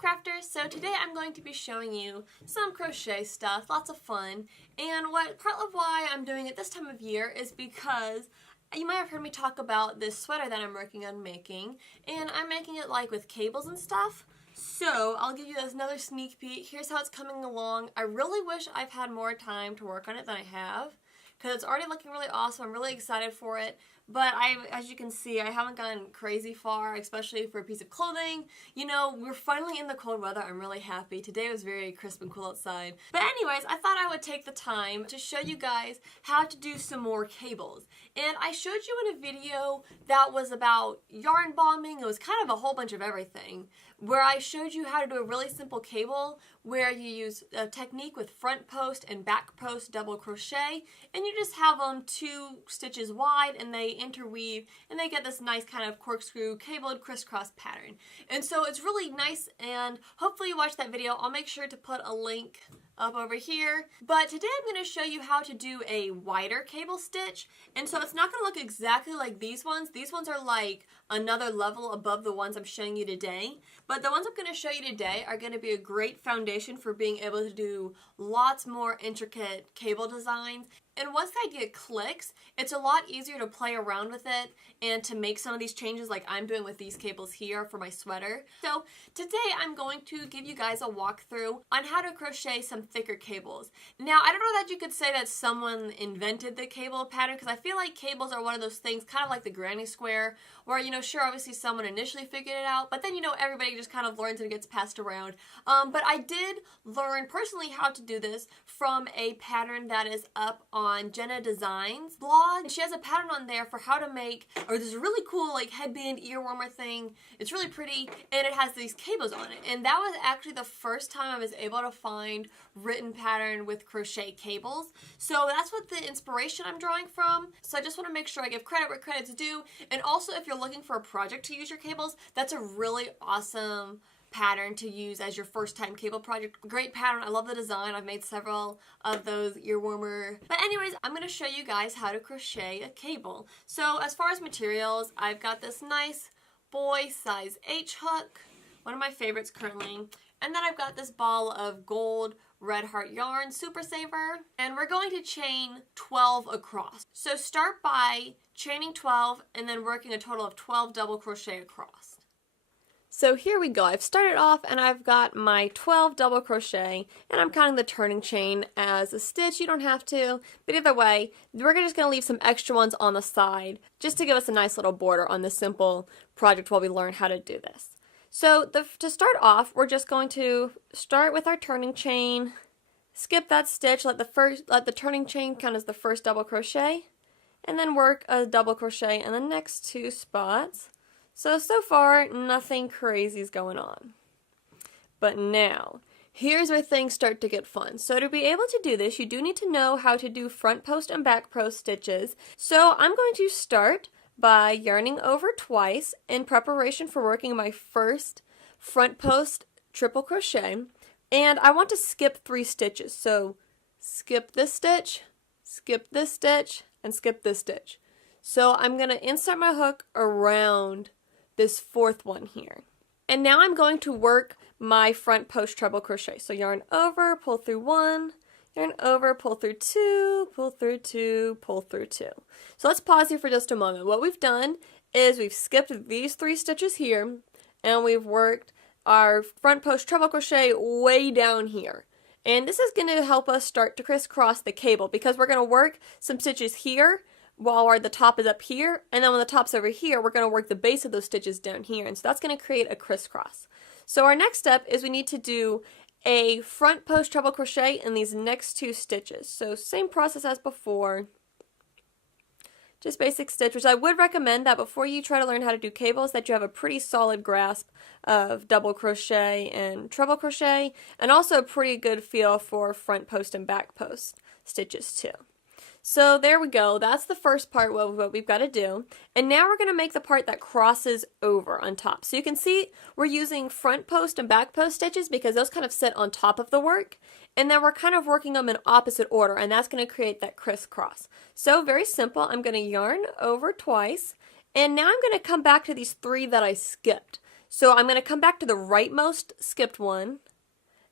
crafters, so today I'm going to be showing you some crochet stuff, lots of fun, and part of why I'm doing it this time of year is because you might have heard me talk about this sweater that I'm working on making, and I'm making it like with cables and stuff. So I'll give you another sneak peek. Here's how it's coming along. I really wish I've had more time to work on it than I have, because it's already looking really awesome. I'm really excited for it. But as you can see, I haven't gone crazy far, especially for a piece of clothing. You know, we're finally in the cold weather. I'm really happy. Today was very crisp and cool outside. But anyways, I thought I would take the time to show you guys how to do some more cables. And I showed you in a video that was about yarn bombing. It was kind of a whole bunch of everything, where I showed you how to do a really simple cable where you use a technique with front post and back post double crochet, and you just have them 2 stitches wide and they interweave and they get this nice kind of corkscrew cabled crisscross pattern. And so it's really nice, and hopefully you watch that video. I'll make sure to put a link up over here. But today I'm going to show you how to do a wider cable stitch, and so it's not going to look exactly like these ones. These ones are like another level above the ones I'm showing you today, but the ones I'm going to show you today are going to be a great foundation for being able to do lots more intricate cable designs. And once the idea clicks, it's a lot easier to play around with it and to make some of these changes like I'm doing with these cables here for my sweater. So today I'm going to give you guys a walkthrough on how to crochet some thicker cables. Now, I don't know that you could say that someone invented the cable pattern, because I feel like cables are one of those things, kind of like the granny square, where, you know, sure, obviously someone initially figured it out, but then, you know, everybody just kind of learns and it gets passed around. But I did learn personally how to do this from a pattern that is up on Jenna Designs blog. And she has a pattern on there for how to make, or this really cool like headband ear warmer thing. It's really pretty, and it has these cables on it. And that was actually the first time I was able to find written pattern with crochet cables. So that's what the inspiration I'm drawing from. So I just want to make sure I give credit where credit's due. And also, if you're looking for a project to use your cables, that's a really awesome pattern to use as your first time cable project. Great pattern. I love the design. I've made several of those ear warmer. But anyways, I'm going to show you guys how to crochet a cable. So as far as materials, I've got this nice boy size H hook, one of my favorites currently. And then I've got this ball of gold Red Heart yarn, Super Saver, and we're going to chain 12 across. So start by chaining 12 and then working a total of 12 double crochet across. So here we go. I've started off and I've got my 12 double crochet, and I'm counting the turning chain as a stitch. You don't have to, but either way, we're just going to leave some extra ones on the side just to give us a nice little border on this simple project while we learn how to do this. So to start off, we're just going to start with our turning chain, skip that stitch, let the turning chain count as the first double crochet, and then work a double crochet in the next 2 spots. So far, nothing crazy is going on. But now, here's where things start to get fun. So to be able to do this, you do need to know how to do front post and back post stitches. So I'm going to start by yarning over twice in preparation for working my first front post triple crochet. And I want to skip 3 stitches. So skip this stitch, skip this stitch, and skip this stitch. So I'm going to insert my hook around this 4th one here. And now I'm going to work my front post treble crochet. So yarn over, pull through 1, yarn over, pull through 2, pull through 2, pull through 2. So let's pause here for just a moment. What we've done is we've skipped these 3 stitches here, and we've worked our front post treble crochet way down here. And this is going to help us start to crisscross the cable, because we're going to work some stitches here while the top is up here, and then when the top's over here, we're going to work the base of those stitches down here, and so that's going to create a crisscross. So our next step is we need to do a front post treble crochet in these next 2 stitches. So same process as before, just basic stitch, which I would recommend that before you try to learn how to do cables, that you have a pretty solid grasp of double crochet and treble crochet, and also a pretty good feel for front post and back post stitches too. So there we go. That's the first part, what we've got to do. And now we're going to make the part that crosses over on top. So you can see we're using front post and back post stitches because those kind of sit on top of the work. And then we're kind of working them in opposite order, and that's going to create that crisscross. So very simple. I'm going to yarn over twice, and now I'm going to come back to these 3 that I skipped. So I'm going to come back to the rightmost skipped one,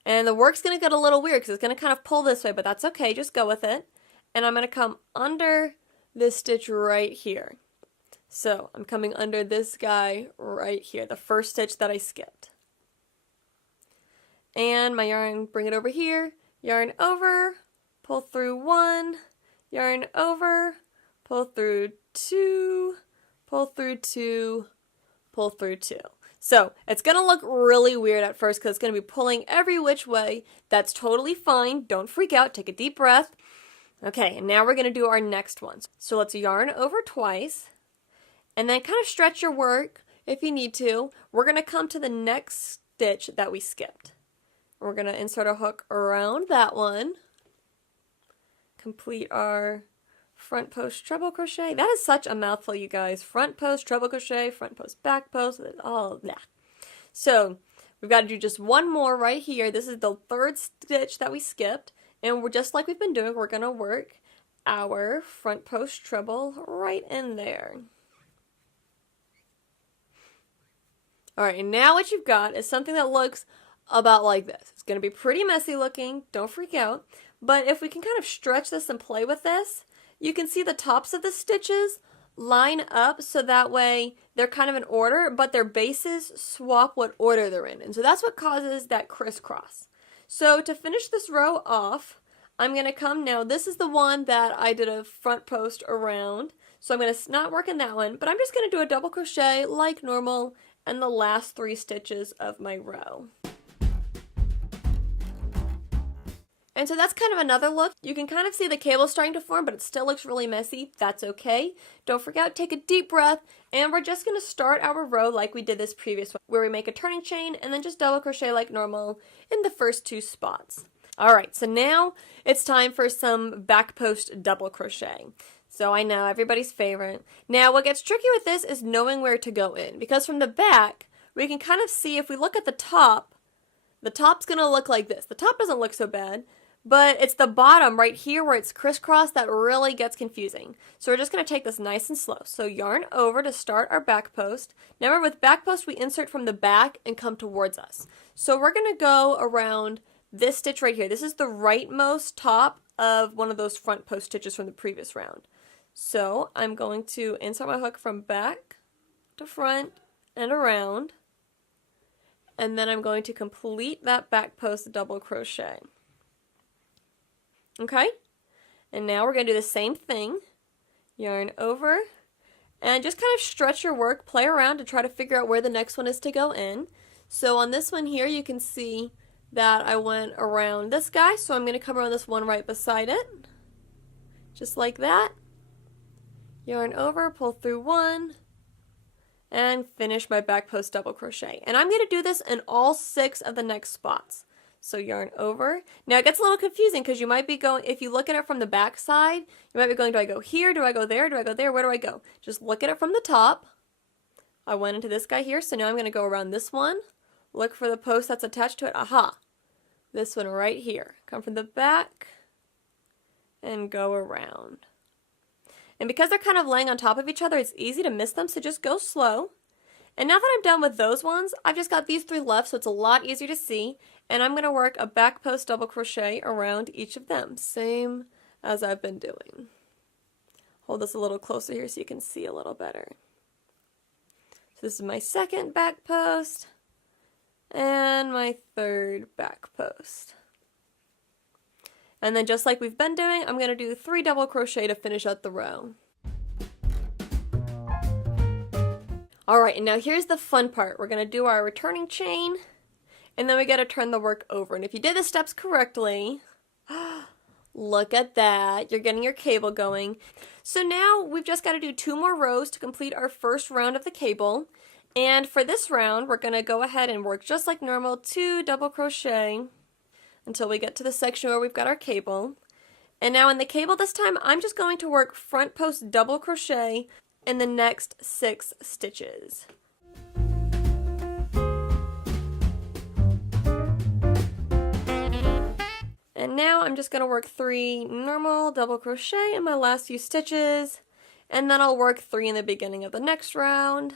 and the work's going to get a little weird because it's going to kind of pull this way, but that's okay, just go with it. And I'm going to come under this stitch right here. So I'm coming under this guy right here, the first stitch that I skipped. And my yarn, bring it over here, yarn over, pull through 1, yarn over, pull through 2, pull through 2, pull through 2. So it's going to look really weird at first because it's going to be pulling every which way. That's totally fine. Don't freak out. Take a deep breath. Okay, and now we're going to do our next ones. So let's yarn over twice and then kind of stretch your work if you need to. We're going to come to the next stitch that we skipped. We're going to insert a hook around that one. Complete our front post treble crochet. That is such a mouthful, you guys. Front post treble crochet, front post back post, all of that. So we've got to do just one more right here. This is the third stitch that we skipped, and we're just like we've been doing, we're going to work our front post treble right in there. Alright, and now what you've got is something that looks about like this. It's going to be pretty messy looking, don't freak out, but if we can kind of stretch this and play with this, you can see the tops of the stitches line up so that way they're kind of in order, but their bases swap what order they're in. And so that's what causes that crisscross. So to finish this row off, I'm going to come now. This is the one that I did a front post around. So I'm going to not work in that one, but I'm just going to do a double crochet like normal in the last 3 stitches of my row. And so that's kind of another look. You can kind of see the cable starting to form, but it still looks really messy. That's okay. Don't freak out, take a deep breath, and we're just going to start our row like we did this previous one, where we make a turning chain and then just double crochet like normal in the first 2 spots. Alright, so now it's time for some back post double crochet. So I know, everybody's favorite. Now what gets tricky with this is knowing where to go in, because from the back, we can kind of see if we look at the top's going to look like this. The top doesn't look so bad, but it's the bottom right here where it's crisscross that really gets confusing. So we're just going to take this nice and slow. So yarn over to start our back post. Now remember, with back post we insert from the back and come towards us. So we're going to go around this stitch right here. This is the rightmost top of one of those front post stitches from the previous round. So I'm going to insert my hook from back to front and around, and then I'm going to complete that back post double crochet. Okay, and now we're going to do the same thing. Yarn over, and just kind of stretch your work, play around to try to figure out where the next one is to go in. So on this one here, you can see that I went around this guy, so I'm going to come around this one right beside it, just like that. Yarn over, pull through 1, and finish my back post double crochet. And I'm going to do this in all 6 of the next spots. So yarn over. Now it gets a little confusing because you might be going, if you look at it from the back side, you might be going, do I go here? Do I go there? Do I go there? Where do I go? Just look at it from the top. I went into this guy here, so now I'm going to go around this one. Look for the post that's attached to it. Aha! This one right here. Come from the back and go around. And because they're kind of laying on top of each other, it's easy to miss them, so just go slow. And now that I'm done with those ones, I've just got these 3 left, so it's a lot easier to see. And I'm going to work a back post double crochet around each of them, same as I've been doing. Hold this a little closer here so you can see a little better. So this is my second back post and my third back post. And then just like we've been doing, I'm going to do 3 double crochet to finish out the row. Alright, and now here's the fun part. We're going to do our returning chain, and then we got to turn the work over. And if you did the steps correctly, look at that. You're getting your cable going. So now we've just got to do 2 more rows to complete our first round of the cable. And for this round, we're going to go ahead and work just like normal, 2 double crochet until we get to the section where we've got our cable. And now in the cable this time, I'm just going to work front post double crochet in the next 6 stitches. And now I'm just going to work 3 normal double crochet in my last few stitches, and then I'll work 3 in the beginning of the next round.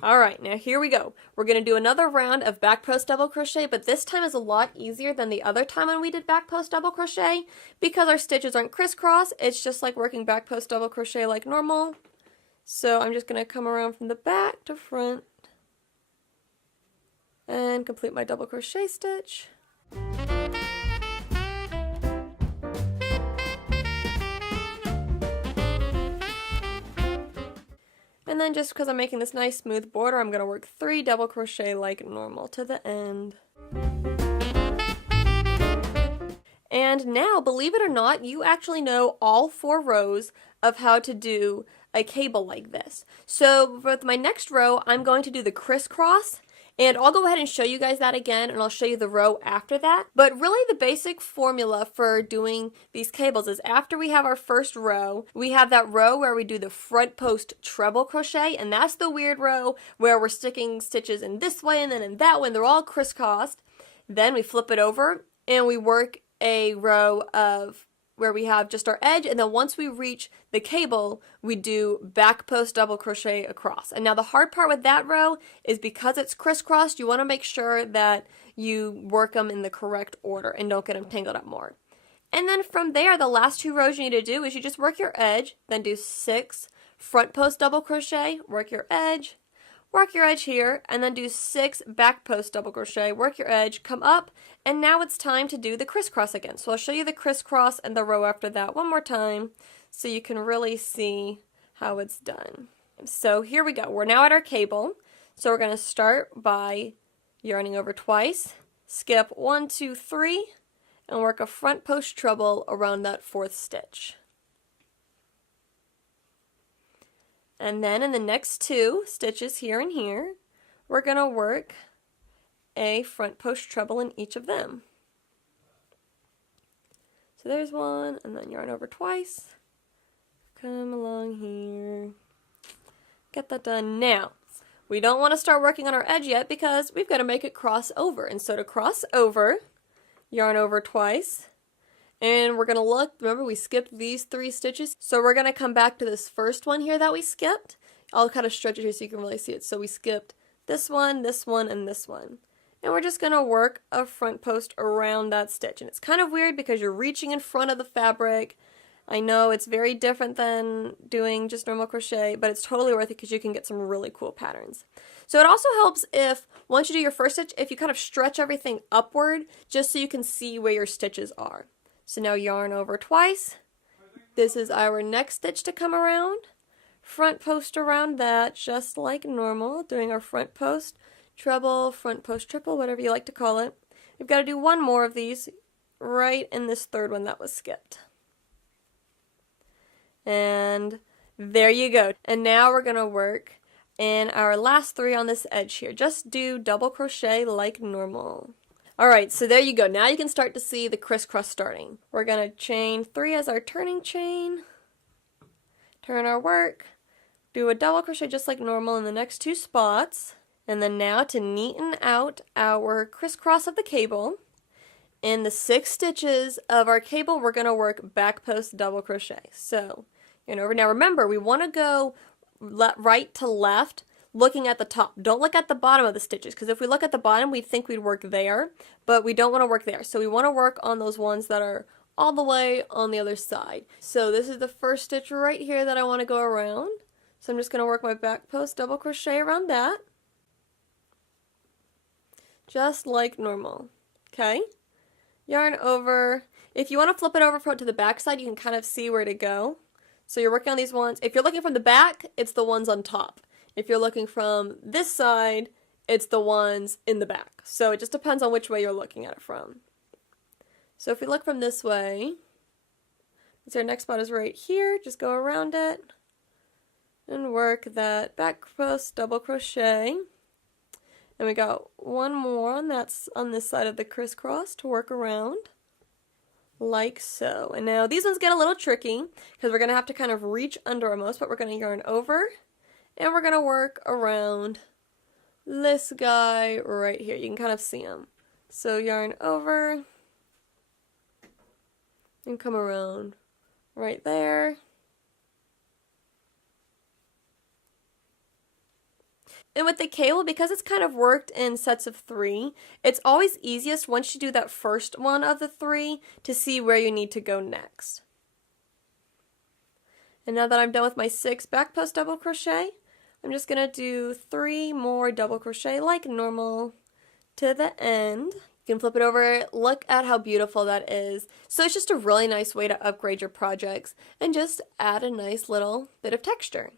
Alright, now here we go. We're going to do another round of back post double crochet, but this time is a lot easier than the other time when we did back post double crochet because our stitches aren't crisscross. It's just like working back post double crochet like normal. So I'm just going to come around from the back to front and complete my double crochet stitch. And then just because I'm making this nice smooth border, I'm going to work 3 double crochet like normal to the end. And now, believe it or not, you actually know all 4 rows of how to do a cable like this. So with my next row, I'm going to do the crisscross. And I'll go ahead and show you guys that again, and I'll show you the row after that. But really the basic formula for doing these cables is after we have our first row, we have that row where we do the front post treble crochet, and that's the weird row where we're sticking stitches in this way and then in that way, and they're all crisscrossed. Then we flip it over and we work a row of where we have just our edge, and then once we reach the cable, we do back post double crochet across. And now the hard part with that row is because it's crisscrossed, you want to make sure that you work them in the correct order and don't get them tangled up more. And then from there, the last 2 rows you need to do is you just work your edge, then do 6 front post double crochet, work your edge here, and then do 6 back post double crochet, work your edge, come up, and now it's time to do the crisscross again. So I'll show you the crisscross and the row after that one more time so you can really see how it's done. So here we go. We're now at our cable. So we're going to start by yarning over twice, skip 1, 2, 3, and work a front post treble around that 4th stitch. And then in the next 2 stitches here and here, we're going to work a front post treble in each of them. So there's one, and then yarn over twice, come along here, get that done. Now, we don't want to start working on our edge yet because we've got to make it cross over. And so to cross over, yarn over twice, and we're going to look, remember we skipped these 3 stitches, so we're going to come back to this first one here that we skipped. I'll kind of stretch it here so you can really see it. So we skipped this one, and this one. And we're just going to work a front post around that stitch. And it's kind of weird because you're reaching in front of the fabric. I know it's very different than doing just normal crochet, but it's totally worth it because you can get some really cool patterns. So it also helps if, once you do your first stitch, if you kind of stretch everything upward just so you can see where your stitches are. So now yarn over twice. This is our next stitch to come around. Front post around that just like normal, doing our front post treble, front post triple, whatever you like to call it. We've got to do one more of these right in this 3rd one that was skipped. And there you go. And now we're going to work in our last 3 on this edge here. Just do double crochet like normal. Alright, so there you go. Now you can start to see the crisscross starting. We're going to chain 3 as our turning chain, turn our work, do a double crochet just like normal in the next 2 spots, and then now to neaten out our crisscross of the cable, in the 6 stitches of our cable we're going to work back post double crochet. So, yarn over. Now remember, we want to go right to left, looking at the top. Don't look at the bottom of the stitches, because if we look at the bottom, we'd think we'd work there, but we don't want to work there. So we want to work on those ones that are all the way on the other side. So this is the first stitch right here that I want to go around. So I'm just going to work my back post double crochet around that, just like normal. Okay? Yarn over. If you want to flip it over to the back side, you can kind of see where to go. So you're working on these ones. If you're looking from the back, it's the ones on top. If you're looking from this side, it's the ones in the back. So it just depends on which way you're looking at it from. So if we look from this way, so our next spot is right here. Just go around it and work that back post double crochet. And we got one more on this side of the crisscross to work around, like so. And now these ones get a little tricky because we're going to have to kind of reach under almost, but we're going to yarn over and we're going to work around this guy right here. You can kind of see him. So yarn over and come around right there. And with the cable, because it's kind of worked in sets of 3, it's always easiest once you do that first one of the 3 to see where you need to go next. And now that I'm done with my 6 back post double crochet, I'm just going to do 3 more double crochet like normal to the end. You can flip it over, look at how beautiful that is. So it's just a really nice way to upgrade your projects and just add a nice little bit of texture.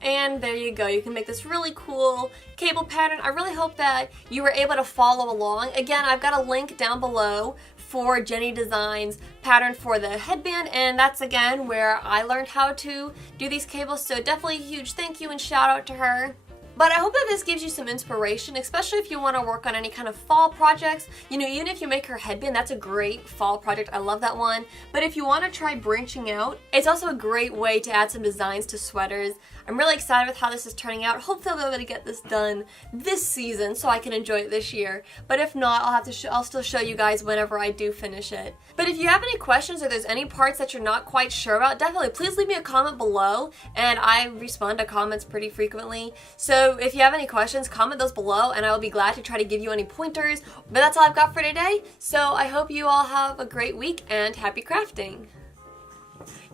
And there you go, you can make this really cool cable pattern. I really hope that you were able to follow along. Again, I've got a link down below for Jenny Designs pattern for the headband, and that's again where I learned how to do these cables, so definitely a huge thank you and shout out to her. But I hope that this gives you some inspiration, especially if you want to work on any kind of fall projects. You know, even if you make her headband, that's a great fall project. I love that one. But if you want to try branching out, it's also a great way to add some designs to sweaters. I'm really excited with how this is turning out. Hopefully I'll be able to get this done this season so I can enjoy it this year. But if not, I'll still show you guys whenever I do finish it. But if you have any questions or there's any parts that you're not quite sure about, definitely please leave me a comment below, and I respond to comments pretty frequently. So if you have any questions, comment those below and I will be glad to try to give you any pointers. But that's all I've got for today. So I hope you all have a great week and happy crafting.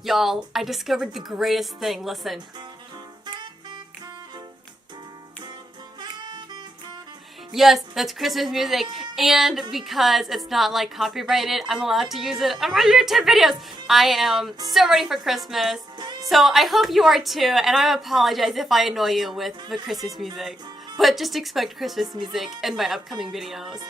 Y'all, I discovered the greatest thing. Listen. Yes, that's Christmas music, and because it's not like copyrighted, I'm allowed to use it on my YouTube videos. I am so ready for Christmas, so I hope you are too, and I apologize if I annoy you with the Christmas music, but just expect Christmas music in my upcoming videos.